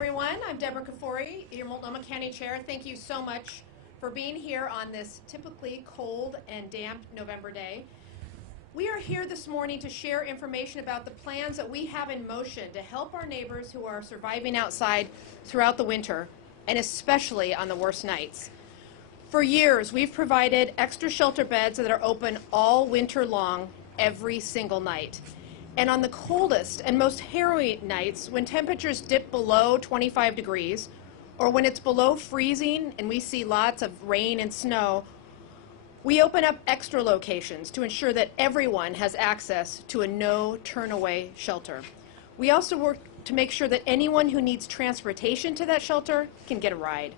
Everyone, I'm Deborah Kafori, your Multnomah County Chair. Thank you so much for being here on this typically cold and damp November day. We are here this morning to share information about the plans that we have in motion to help our neighbors who are surviving outside throughout the winter, and especially on the worst nights. For years, we've provided extra shelter beds that are open all winter long, every single night. And on the coldest and most harrowing nights, when temperatures dip below 25 degrees, or when it's below freezing and we see lots of rain and snow, we open up extra locations to ensure that everyone has access to a no-turn-away shelter. We also work to make sure that anyone who needs transportation to that shelter can get a ride.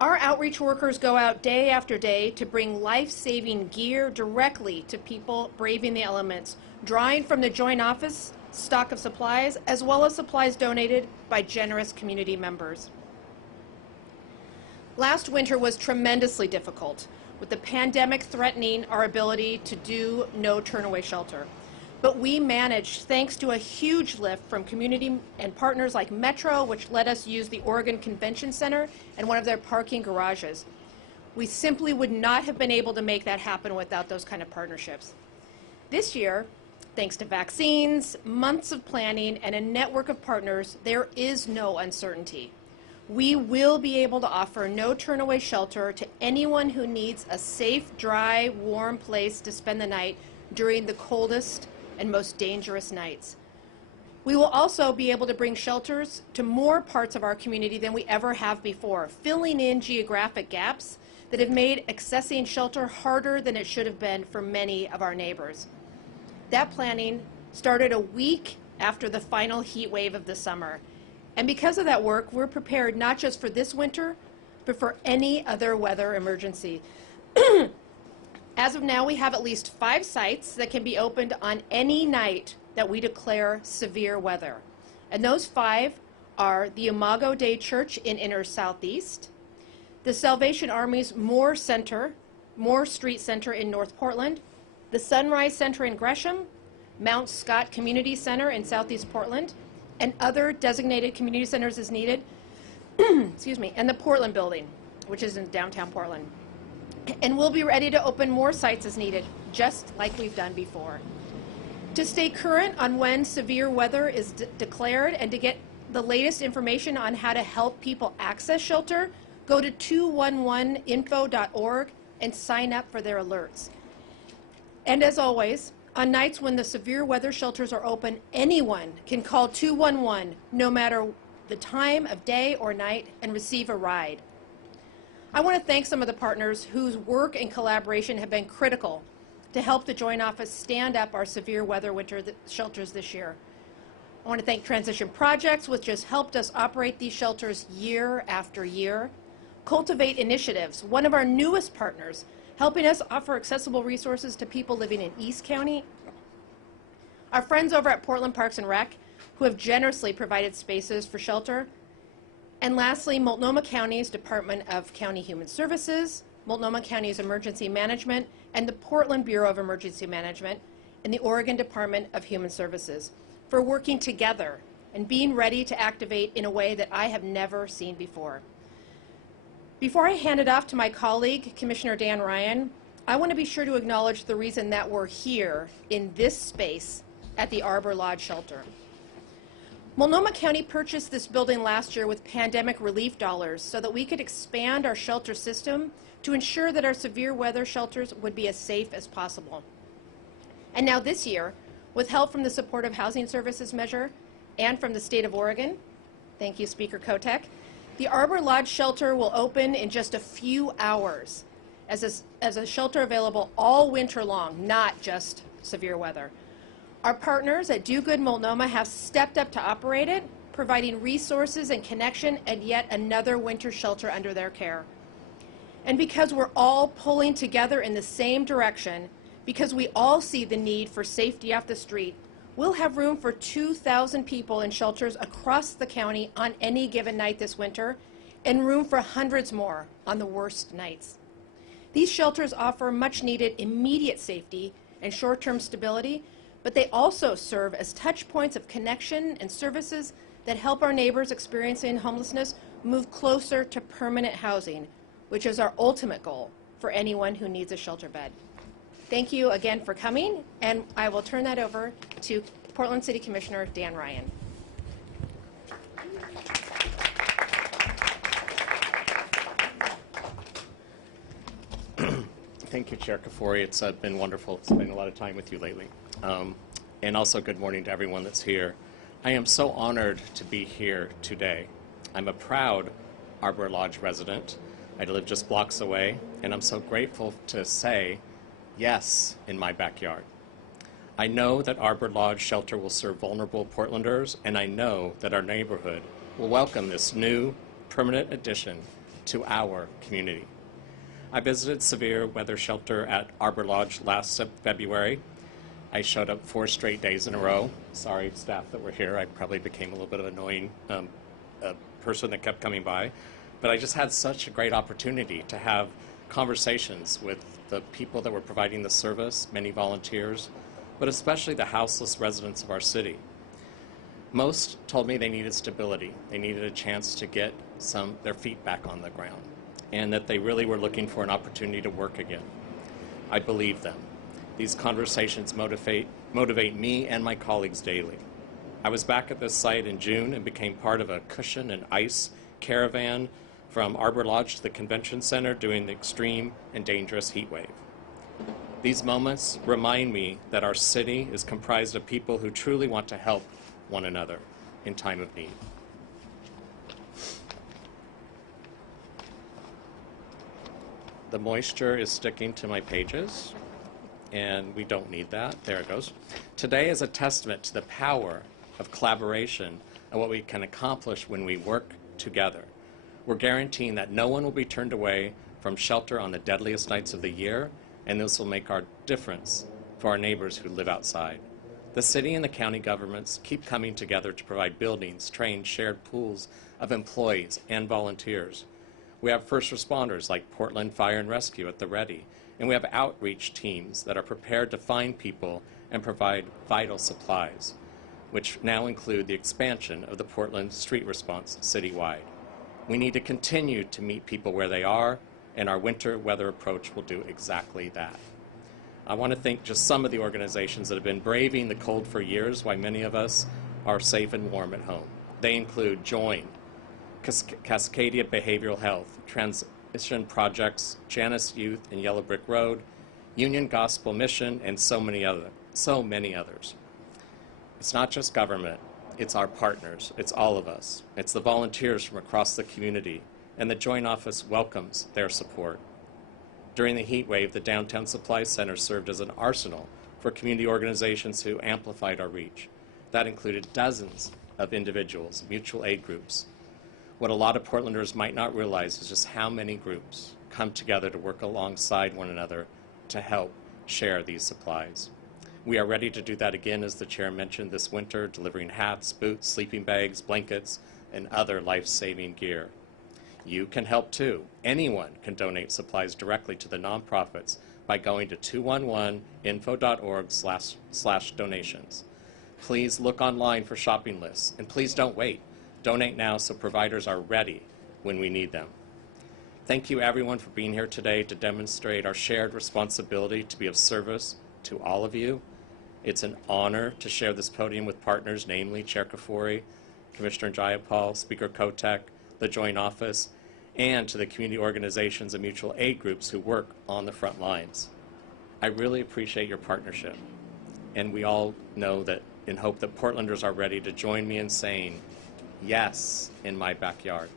Our outreach workers go out day after day to bring life-saving gear directly to people braving the elements, drawing from the Joint Office stock of supplies, as well as supplies donated by generous community members. Last winter was tremendously difficult, with the pandemic threatening our ability to do no turn-away shelter. But we managed thanks to a huge lift from community and partners like MultCo, which let us use the Oregon Convention Center and one of their parking garages. We simply would not have been able to make that happen without those kind of partnerships. This year, thanks to vaccines, months of planning, and a network of partners, there is no uncertainty. We will be able to offer no turn-away shelter to anyone who needs a safe, dry, warm place to spend the night during the coldest and most dangerous nights. We will also be able to bring shelters to more parts of our community than we ever have before, filling in geographic gaps that have made accessing shelter harder than it should have been for many of our neighbors. That planning started a week after the final heat wave of the summer. And because of that work, we're prepared not just for this winter, but for any other weather emergency. As of now, we have at least 5 sites that can be opened on any night that we declare severe weather. And those 5 are the Imago Dei Church in Inner Southeast, the Salvation Army's Moore Street Center in North Portland, the Sunrise Center in Gresham, Mount Scott Community Center in Southeast Portland, and other designated community centers as needed, excuse me, and the Portland Building, which is in downtown Portland. And we'll be ready to open more sites as needed, just like we've done before. To stay current on when severe weather is declared and to get the latest information on how to help people access shelter, go to 211info.org and sign up for their alerts. And as always, on nights when the severe weather shelters are open, anyone can call 211, no matter the time of day or night, and receive a ride. I want to thank some of the partners whose work and collaboration have been critical to help the Joint Office stand up our severe weather winter shelters this year. I want to thank Transition Projects, which has helped us operate these shelters year after year. Cultivate Initiatives, one of our newest partners, helping us offer accessible resources to people living in East County. Our friends over at Portland Parks and Rec, who have generously provided spaces for shelter. And lastly, Multnomah County's Department of County Human Services, Multnomah County's Emergency Management, and the Portland Bureau of Emergency Management, and the Oregon Department of Human Services for working together and being ready to activate in a way that I have never seen before. Before I hand it off to my colleague, Commissioner Dan Ryan, I want to be sure to acknowledge the reason that we're here in this space at the Arbor Lodge Shelter. Multnomah County purchased this building last year with pandemic relief dollars so that we could expand our shelter system to ensure that our severe weather shelters would be as safe as possible. And now this year, with help from the Supportive Housing Services measure and from the state of Oregon, thank you, Speaker Kotek, the Arbor Lodge Shelter will open in just a few hours as a shelter available all winter long, not just severe weather. Our partners at Do Good Multnomah have stepped up to operate it, providing resources and connection and yet another winter shelter under their care. And because we're all pulling together in the same direction, because we all see the need for safety off the street, we'll have room for 2,000 people in shelters across the county on any given night this winter, and room for hundreds more on the worst nights. These shelters offer much needed immediate safety and short-term stability, but they also serve as touch points of connection and services that help our neighbors experiencing homelessness move closer to permanent housing, which is our ultimate goal for anyone who needs a shelter bed. Thank you again for coming, and I will turn that over to Portland City Commissioner Dan Ryan. Thank you, Chair Kafori. It's been wonderful spending a lot of time with you lately. And also good morning to everyone that's here. I am so honored to be here today. I'm a proud Arbor Lodge resident. I live just blocks away, and I'm so grateful to say yes in my backyard. I know that Arbor Lodge Shelter will serve vulnerable Portlanders, and I know that our neighborhood will welcome this new permanent addition to our community. I visited severe weather shelter at Arbor Lodge last February. I showed up 4 straight days in a row. Sorry, staff that were here. I probably became a little bit of an annoying person that kept coming by. But I just had such a great opportunity to have conversations with the people that were providing the service, many volunteers, but especially the houseless residents of our city. Most told me they needed stability. They needed a chance to get their feet back on the ground, and that they really were looking for an opportunity to work again. I believe them. These conversations motivate me and my colleagues daily. I was back at this site in June and became part of a cushion and ice caravan from Arbor Lodge to the Convention Center during the extreme and dangerous heat wave. These moments remind me that our city is comprised of people who truly want to help one another in time of need. The moisture is sticking to my pages, and we don't need that. There it goes. Today is a testament to the power of collaboration and what we can accomplish when we work together. We're guaranteeing that no one will be turned away from shelter on the deadliest nights of the year, and this will make our difference for our neighbors who live outside. The city and the county governments keep coming together to provide buildings, train shared pools of employees and volunteers. We have first responders like Portland Fire and Rescue at the ready, and we have outreach teams that are prepared to find people and provide vital supplies, which now include the expansion of the Portland Street Response citywide. We need to continue to meet people where they are, and our winter weather approach will do exactly that. I want to thank just some of the organizations that have been braving the cold for years while many of us are safe and warm at home. They include JOIN, Cascadia Behavioral Health, Transition Projects, Janus Youth and Yellow Brick Road, Union Gospel Mission, and so many others. It's not just government, it's our partners, it's all of us. It's the volunteers from across the community, and the Joint Office welcomes their support. During the heat wave, the Downtown Supply Center served as an arsenal for community organizations who amplified our reach. That included dozens of individuals, mutual aid groups. What a lot of Portlanders might not realize is just how many groups come together to work alongside one another to help share these supplies. We are ready to do that again, as the chair mentioned, this winter, delivering hats, boots, sleeping bags, blankets, and other life-saving gear. You can help too. Anyone can donate supplies directly to the nonprofits by going to 211info.org/donations. Please look online for shopping lists, and please don't wait. Donate now so providers are ready when we need them. Thank you everyone for being here today to demonstrate our shared responsibility to be of service to all of you. It's an honor to share this podium with partners, namely Chair Kafori, Commissioner Jayapal, Speaker Kotek, the Joint Office, and to the community organizations and mutual aid groups who work on the front lines. I really appreciate your partnership, and we all know that and hope that Portlanders are ready to join me in saying, yes, in my backyard.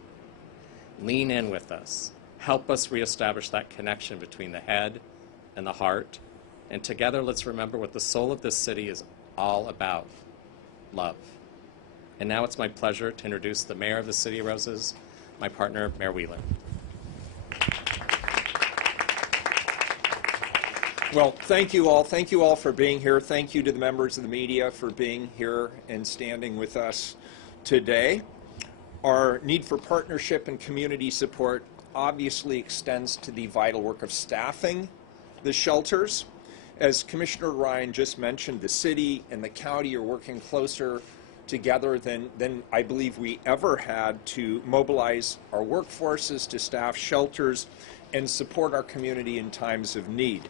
Lean in with us. Help us reestablish that connection between the head and the heart. And together, let's remember what the soul of this city is all about, love. And now it's my pleasure to introduce the Mayor of the City of Roses, my partner, Mayor Wheeler. Well, thank you all. Thank you all for being here. Thank you to the members of the media for being here and standing with us today. Our need for partnership and community support obviously extends to the vital work of staffing the shelters. As Commissioner Ryan just mentioned, the city and the county are working closer together than I believe we ever had to mobilize our workforces, to staff shelters, and support our community in times of need.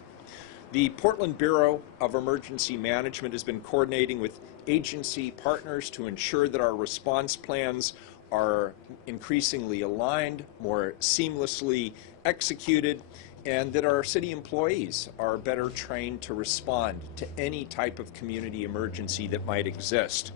The Portland Bureau of Emergency Management has been coordinating with agency partners to ensure that our response plans are increasingly aligned, more seamlessly executed, and that our city employees are better trained to respond to any type of community emergency that might exist.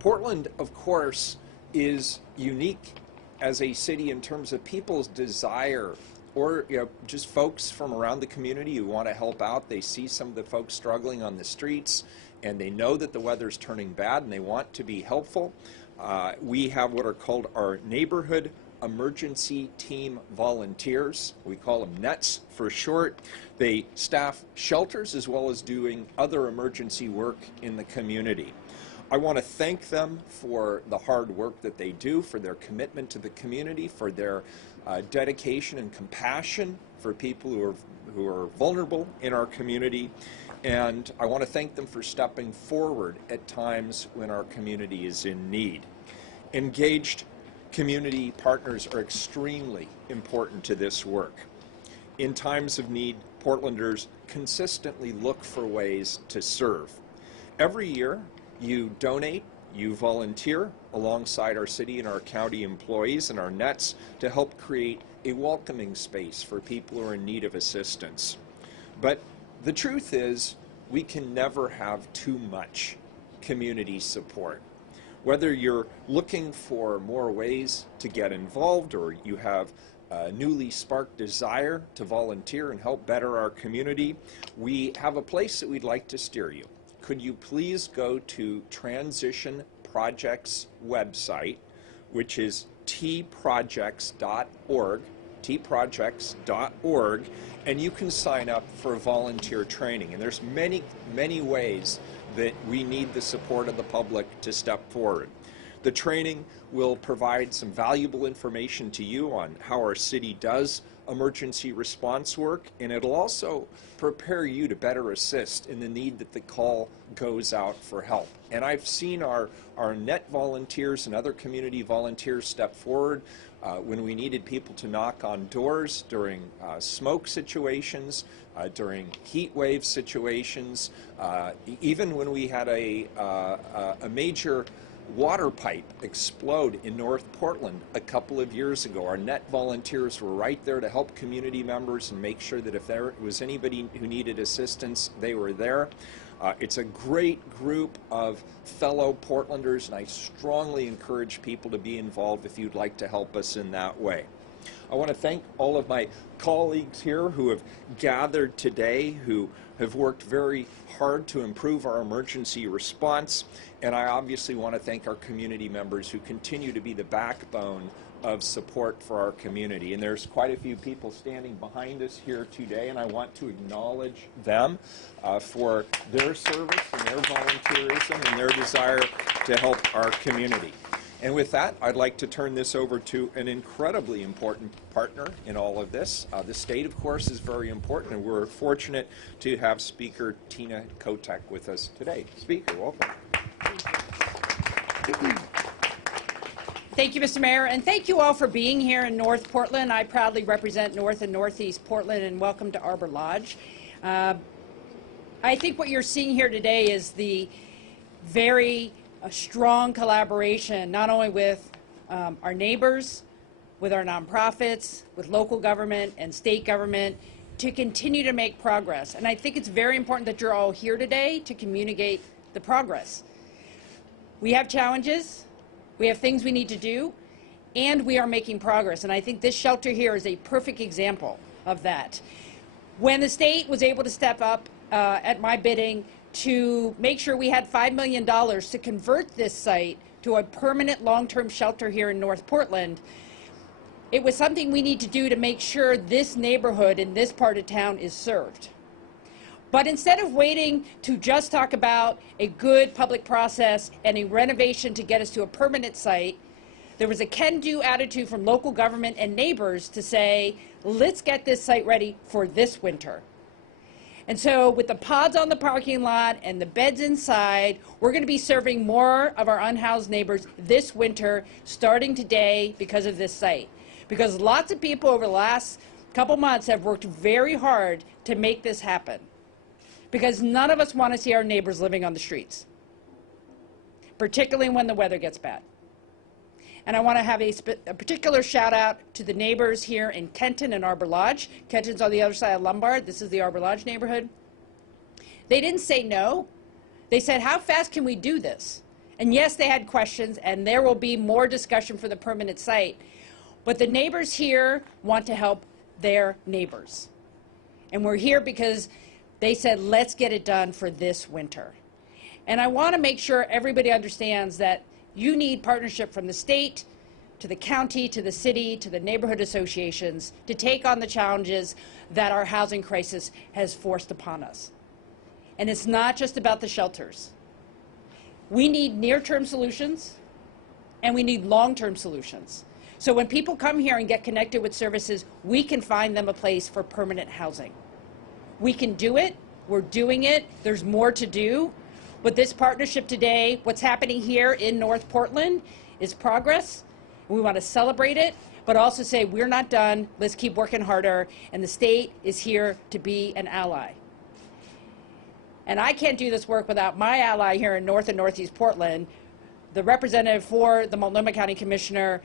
Portland, of course, is unique as a city in terms of people's desire, or just folks from around the community who want to help out. They see some of the folks struggling on the streets, and they know that the weather's turning bad, and they want to be helpful. We have what are called our neighborhood emergency team volunteers. We call them NETs for short. They staff shelters as well as doing other emergency work in the community. I want to thank them for the hard work that they do, for their commitment to the community, for their dedication and compassion for people who are vulnerable in our community. And I want to thank them for stepping forward at times when our community is in need. Engaged community partners are extremely important to this work. In times of need, Portlanders consistently look for ways to serve. Every year, you donate, you volunteer alongside our city and our county employees and our NETs to help create a welcoming space for people who are in need of assistance. But the truth is, we can never have too much community support. Whether you're looking for more ways to get involved, or you have a newly sparked desire to volunteer and help better our community, we have a place that we'd like to steer you. Could you please go to Transition Project's website, which is tprojects.org, tprojects.org, and you can sign up for volunteer training. And there's many, many ways that we need the support of the public to step forward. The training will provide some valuable information to you on how our city does emergency response work, and it'll also prepare you to better assist in the need that the call goes out for help. And I've seen our NET volunteers and other community volunteers step forward when we needed people to knock on doors during smoke situations, during heat wave situations, even when we had a major water pipe explode in North Portland a couple of years ago. Our NET volunteers were right there to help community members and make sure that if there was anybody who needed assistance, they were there. It's a great group of fellow Portlanders, and I strongly encourage people to be involved if you'd like to help us in that way. I want to thank all of my colleagues here who have gathered today, who have worked very hard to improve our emergency response, and I obviously want to thank our community members who continue to be the backbone of support for our community. And there's quite a few people standing behind us here today, and I want to acknowledge them for their service and their volunteerism and their desire to help our community. And with that, I'd like to turn this over to an incredibly important partner in all of this. The state, of course, is very important, and we're fortunate to have Speaker Tina Kotek with us today. Speaker, welcome. Thank you, Mr. Mayor, and thank you all for being here in North Portland. I proudly represent North and Northeast Portland, and welcome to Arbor Lodge. I think what you're seeing here today is the very strong collaboration, not only with our neighbors, with our nonprofits, with local government and state government, to continue to make progress. And I think it's very important that you're all here today to communicate the progress. We have challenges, we have things we need to do, and we are making progress. And I think this shelter here is a perfect example of that. When the state was able to step up at my bidding to make sure we had $5 million to convert this site to a permanent long-term shelter here in North Portland, it was something we need to do to make sure this neighborhood in this part of town is served. But instead of waiting to just talk about a good public process and a renovation to get us to a permanent site, there was a can-do attitude from local government and neighbors to say, let's get this site ready for this winter. And so with the pods on the parking lot and the beds inside, we're going to be serving more of our unhoused neighbors this winter, starting today because of this site. Because lots of people over the last couple months have worked very hard to make this happen. Because none of us want to see our neighbors living on the streets, particularly when the weather gets bad. And I want to have a particular shout out to the neighbors here in Kenton and Arbor Lodge. Kenton's on the other side of Lombard. This is the Arbor Lodge neighborhood. They didn't say no. They said, how fast can we do this? And yes, they had questions, and there will be more discussion for the permanent site. But the neighbors here want to help their neighbors. And we're here because they said, let's get it done for this winter. And I want to make sure everybody understands that you need partnership from the state, to the county, to the city, to the neighborhood associations to take on the challenges that our housing crisis has forced upon us. And it's not just about the shelters. We need near-term solutions, and we need long-term solutions. So when people come here and get connected with services, we can find them a place for permanent housing. We can do it. We're doing it. There's more to do. But this partnership today, what's happening here in North Portland is progress. We want to celebrate it, but also say we're not done. Let's keep working harder. And the state is here to be an ally. And I can't do this work without my ally here in North and Northeast Portland, the representative for the Multnomah County Commissioner,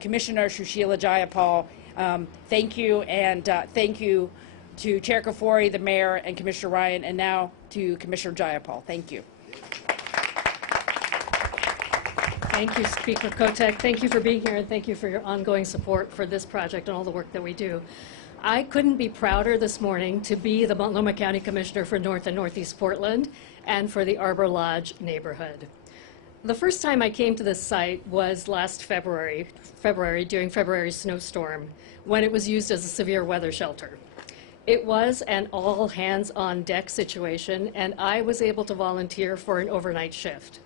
Commissioner Shushila Jayapal. Thank you, and thank you to Chair Kafori, the Mayor, and Commissioner Ryan, and now to Commissioner Jayapal. Thank you. Thank you, Speaker Kotek. Thank you for being here, and thank you for your ongoing support for this project and all the work that we do. I couldn't be prouder this morning to be the Multnomah County Commissioner for North and Northeast Portland and for the Arbor Lodge neighborhood. The first time I came to this site was last February during February's snowstorm, when it was used as a severe weather shelter. It was an all-hands-on-deck situation, and I was able to volunteer for an overnight shift.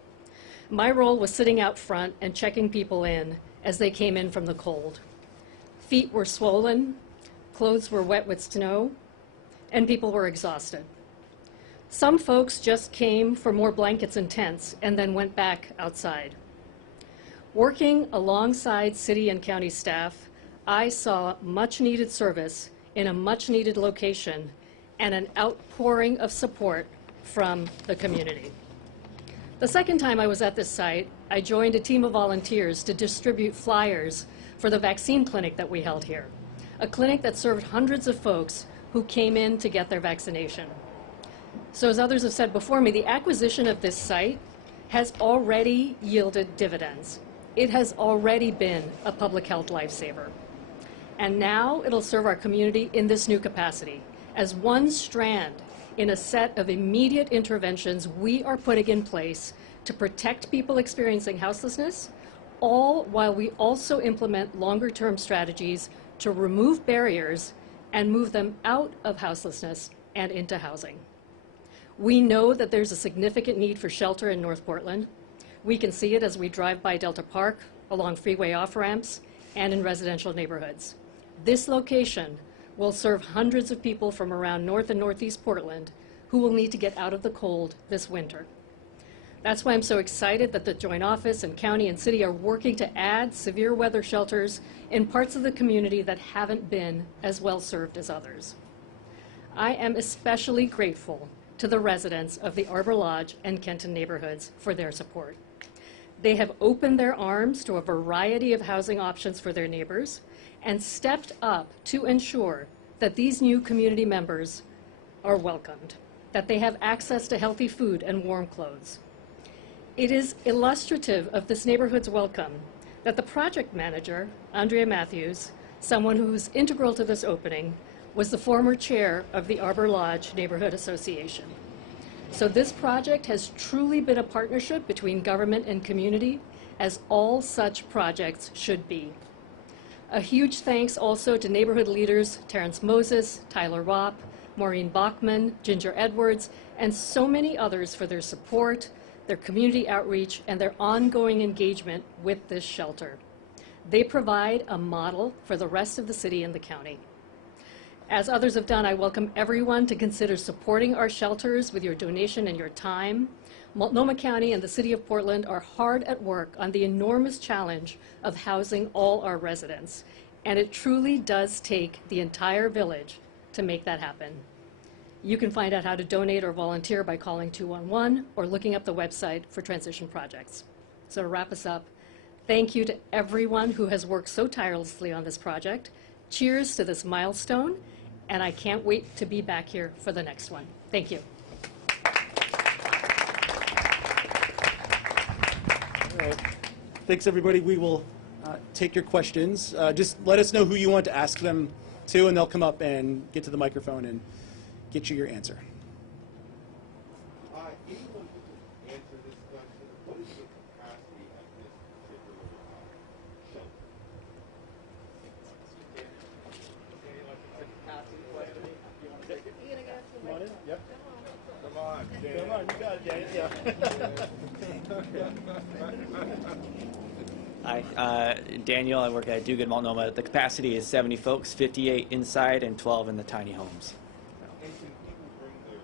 My role was sitting out front and checking people in as they came in from the cold. Feet were swollen, clothes were wet with snow, and people were exhausted. Some folks just came for more blankets and tents and then went back outside. Working alongside city and county staff, I saw much-needed service in a much-needed location and an outpouring of support from the community. The second time I was at this site, I joined a team of volunteers to distribute flyers for the vaccine clinic that we held here, a clinic that served hundreds of folks who came in to get their vaccination. So as others have said before me, the acquisition of this site has already yielded dividends. It has already been a public health lifesaver. And now it'll serve our community in this new capacity as one strand in a set of immediate interventions we are putting in place to protect people experiencing houselessness, all while we also implement longer-term strategies to remove barriers and move them out of houselessness and into housing. We know that there's a significant need for shelter in North Portland. We can see it as we drive by Delta Park, along freeway off-ramps, and in residential neighborhoods. This location will serve hundreds of people from around North and Northeast Portland who will need to get out of the cold this winter. That's why I'm so excited that the Joint Office and County and City are working to add severe weather shelters in parts of the community that haven't been as well served as others. I am especially grateful to the residents of the Arbor Lodge and Kenton neighborhoods for their support. They have opened their arms to a variety of housing options for their neighbors and stepped up to ensure that these new community members are welcomed, that they have access to healthy food and warm clothes. It is illustrative of this neighborhood's welcome that the project manager, Andrea Matthews, someone who's integral to this opening, was the former chair of the Arbor Lodge Neighborhood Association. So this project has truly been a partnership between government and community, as all such projects should be. A huge thanks also to neighborhood leaders Terrence Moses, Tyler Ropp, Maureen Bachman, Ginger Edwards, and so many others for their support, their community outreach, and their ongoing engagement with this shelter. They provide a model for the rest of the city and the county. As others have done, I welcome everyone to consider supporting our shelters with your donation and your time. Multnomah County and the City of Portland are hard at work on the enormous challenge of housing all our residents, and it truly does take the entire village to make that happen. You can find out how to donate or volunteer by calling 211 or looking up the website for transition projects. So to wrap us up, thank you to everyone who has worked so tirelessly on this project. Cheers to this milestone, and I can't wait to be back here for the next one. Thank you. All right. Thanks, everybody. We will take your questions. Just let us know who you want to ask them to, and they'll come up and get to the microphone and get you your answer. Anyone who can answer this question, what is the capacity at this particular shelter? Come on in. Yep. Come on, Dan. Come on, you got it, Dan. Yeah. Hi, Daniel. I work at Do Good Multnomah. The capacity is 70 folks, 58 inside and 12 in the tiny homes. And can people bring their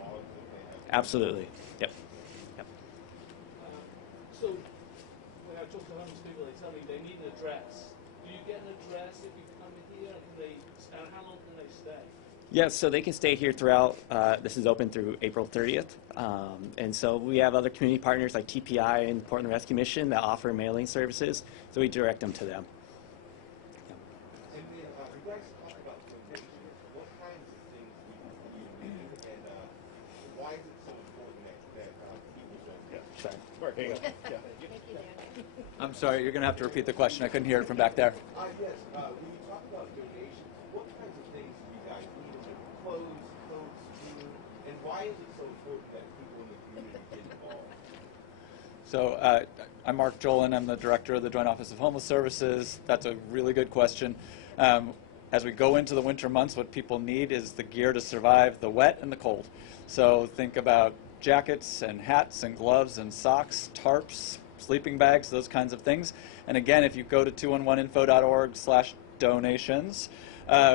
dogs if they have? Absolutely. Yep. So, when I talk to homeless people, they tell me they need an address. Do you get an address if you come in here? And how long can they stay? Yes, so they can stay here throughout. This is open through April 30th. And so we have other community partners like TPI and Portland Rescue Mission that offer mailing services, so we direct them to them. And then you guys talk about donations. What kinds of things do you need, and why is it so important that people don't? Sorry. I'm sorry, you're going to have to repeat the question. I couldn't hear it from back there. Yes. When you talk about donations, what kinds of things do you guys need? Is it clothes, coats, food, and why is it so important that people in the community get involved? So I'm Mark Jolin. I'm the director of the Joint Office of Homeless Services. That's a really good question. As we go into the winter months, what people need is the gear to survive the wet and the cold. So think about jackets and hats and gloves and socks, tarps, sleeping bags, those kinds of things. And again, if you go to 211info.org/donations,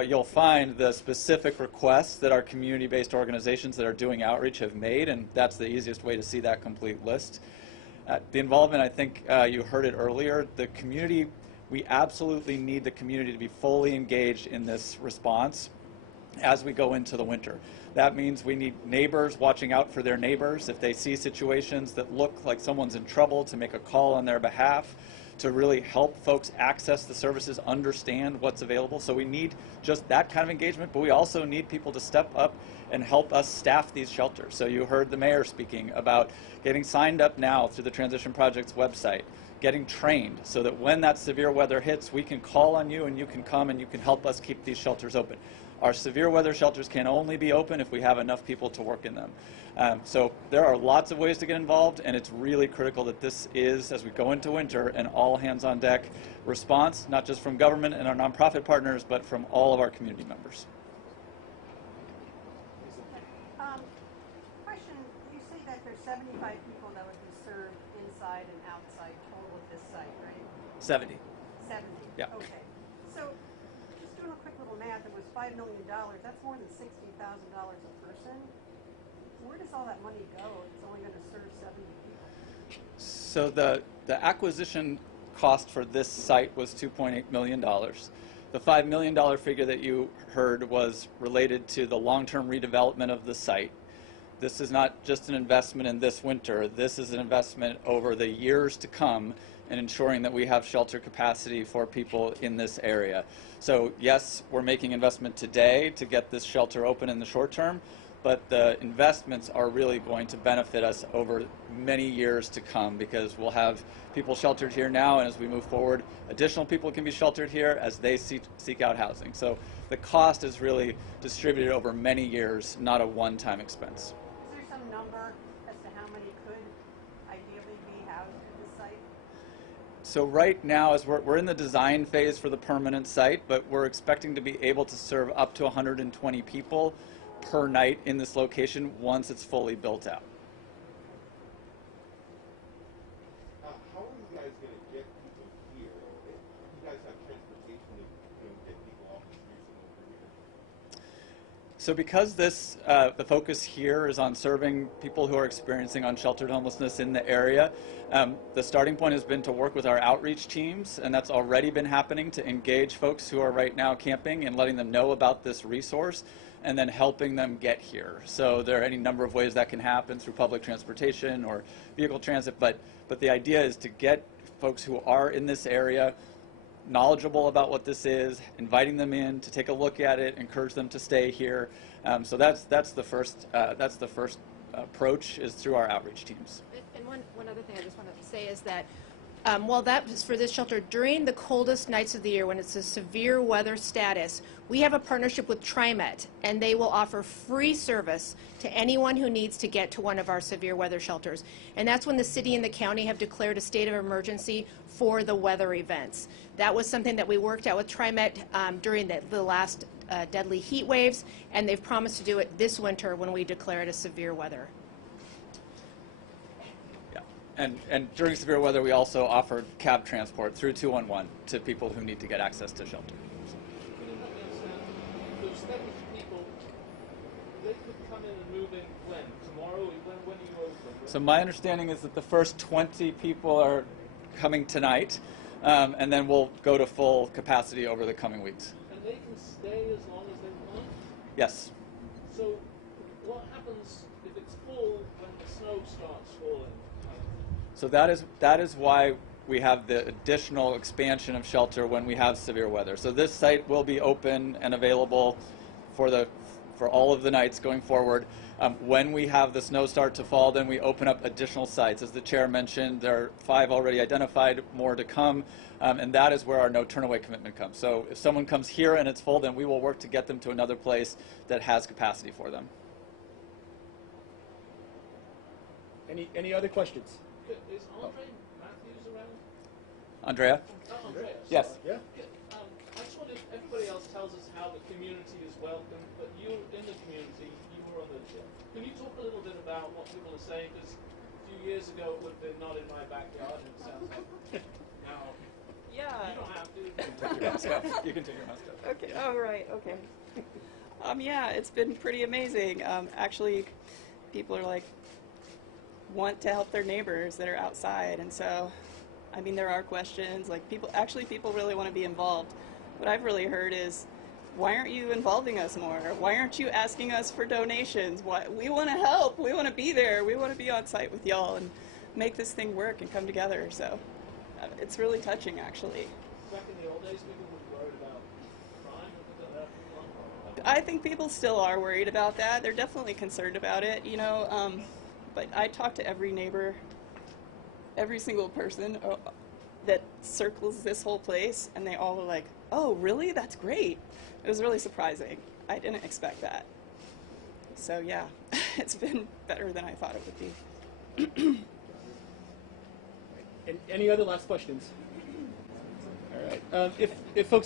you'll find the specific requests that our community-based organizations that are doing outreach have made, and that's the easiest way to see that complete list. The involvement, I think you heard it earlier, the community, we absolutely need the community to be fully engaged in this response as we go into the winter. That means we need neighbors watching out for their neighbors. If they see situations that look like someone's in trouble, to make a call on their behalf, to really help folks access the services, understand what's available. So we need just that kind of engagement, but we also need people to step up and help us staff these shelters. So you heard the mayor speaking about getting signed up now through the Transition Project's website, getting trained so that when that severe weather hits, we can call on you and you can come and you can help us keep these shelters open. Our severe weather shelters can only be open if we have enough people to work in them. So there are lots of ways to get involved, and it's really critical that this is, as we go into winter, an all-hands-on-deck response, not just from government and our nonprofit partners, but from all of our community members. Question, you say that there's 75 people that would be served inside and outside total at this site, right? 70. 70? Yeah. Okay. So, just doing a quick little math, it was $5 million. That's more than $60,000 a person. Where does all that money go? It's only going to serve 70 people. So the acquisition cost for this site was $2.8 million. The $5 million figure that you heard was related to the long-term redevelopment of the site. This is not just an investment in this winter. This is an investment over the years to come in ensuring that we have shelter capacity for people in this area. So yes, we're making investment today to get this shelter open in the short term, but the investments are really going to benefit us over many years to come, because we'll have people sheltered here now, and as we move forward, additional people can be sheltered here as they seek out housing. So the cost is really distributed over many years, not a one-time expense. Is there some number as to how many could ideally be housed at this site? So right now, as we're in the design phase for the permanent site, but we're expecting to be able to serve up to 120 people per night in this location once it's fully built out. How are you guys going to get people here? You guys have transportation to get people off the streets and over here. So because this, the focus here is on serving people who are experiencing unsheltered homelessness in the area, the starting point has been to work with our outreach teams, and that's already been happening to engage folks who are right now camping and letting them know about this resource and then helping them get here. So there are any number of ways that can happen through public transportation or vehicle transit, but the idea is to get folks who are in this area knowledgeable about what this is, inviting them in to take a look at it, encourage them to stay here. So that's the first approach is through our outreach teams. And one other thing I just wanted to say is that while that is for this shelter, during the coldest nights of the year when it's a severe weather status, we have a partnership with TriMet, and they will offer free service to anyone who needs to get to one of our severe weather shelters. And that's when the city and the county have declared a state of emergency for the weather events. That was something that we worked out with TriMet during the last deadly heat waves, and they've promised to do it this winter when we declare it a severe weather. And during severe weather, we also offer cab transport through 211 to people who need to get access to shelter. Those 70 people, they could come in and move in when? Tomorrow? When are you open? So my understanding is that the first 20 people are coming tonight, and then we'll go to full capacity over the coming weeks. And they can stay as long as they want? Yes. So what happens if it's full when the snow starts falling? So that is why we have the additional expansion of shelter when we have severe weather. So this site will be open and available for all of the nights going forward. When we have the snow start to fall, then we open up additional sites. As the chair mentioned, there are 5 already identified, more to come, and that is where our no turn away commitment comes. So if someone comes here and it's full, then we will work to get them to another place that has capacity for them. Any other questions? Is Andre Matthews around? Andrea? Andrea, Yes. sorry. I just wondered, everybody else tells us how the community is welcome, but you're in the community, you were on the show. Can you talk a little bit about what people are saying? Because a few years ago it would have been not in my backyard, and it sounds like now. Yeah. You don't have to. Take your mask off. You can take your mask off. Okay. Oh, right. Okay. Yeah, it's been pretty amazing. Actually, people are like, want to help their neighbors that are outside, and so I mean there are questions like people really want to be involved. What I've really heard is, why aren't you involving us more? Why aren't you asking us for donations? We want to help, we want to be there, we want to be on site with y'all and make this thing work and come together. So it's really touching, actually. Back in the old days, people were worried about crime and things like that. I think people still are worried about that. They're definitely concerned about it, you know. But I talk to every neighbor, every single person that circles this whole place, and they all are like, oh, really? That's great. It was really surprising. I didn't expect that. So, yeah, it's been better than I thought it would be. Any other last questions? All right. If folks